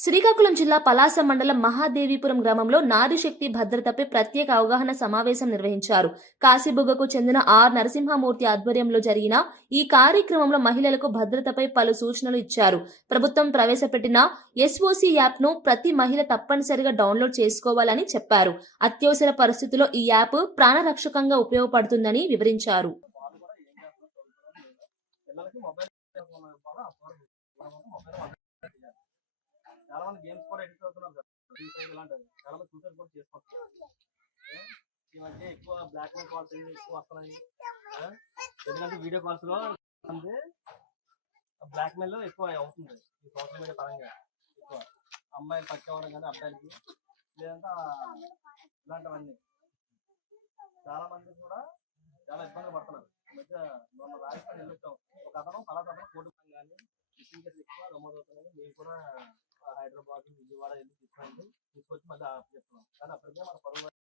శ్రీకాకుళం జిల్లా పలాస మండలం మహాదేవీపురం గ్రామంలో నారీ శక్తి భద్రతపై ప్రత్యేక అవగాహన సమావేశం నిర్వహించారు. కాశీబుగ్గకు చెందిన ఆర్ నరసింహమూర్తి ఆధ్వర్యంలో జరిగిన ఈ కార్యక్రమంలో మహిళలకు భద్రతపై పలు సూచనలు ఇచ్చారు. ప్రభుత్వం ప్రవేశపెట్టిన ఎస్ఓసి యాప్ను ప్రతి మహిళ తప్పనిసరిగా డౌన్లోడ్ చేసుకోవాలని చెప్పారు. అత్యవసర పరిస్థితుల్లో ఈ యాప్ ప్రాణరక్షకంగా ఉపయోగపడుతుందని వివరించారు. చాలా మంది గేమ్స్ కూడా ఎడిట్ అవుతున్నారు కదా, ఫ్రీ ఫైర్ ఇలాంటివి చాలా మంది సూసైడ్ కూడా చేసుకుంటారు. ఈ మధ్య ఎక్కువ బ్లాక్ మెయిల్ కాల్స్ ఎక్కువ వస్తున్నాయి. ఎందుకంటే వీడియో కాల్స్ లో బ్లాక్ మెయిల్ ఎక్కువ అవుతుంది ఈ సోషల్ మీడియా పరంగా. ఎక్కువ అమ్మాయిలు పట్టుకోవడం కానీ అబ్బాయిలకి లేదంటే ఇలాంటివన్నీ చాలా మంది కూడా చాలా ఇబ్బందులు పడుతున్నారు. ఈ మధ్య మొన్న రాజస్థాన్ వెళ్ళొచ్చాం, ఒక అతను పలానా కోర్టు కానీ ఫిషింగ్ కేసులు ఎక్కువ నమోదవుతున్నాయి. మేము కూడా హైదరాబాద్ విజయవాడ వెళ్ళి తీసుకొచ్చి మళ్ళీ ఆఫ్ చేస్తున్నాం. కానీ అప్పటికే మన పరువు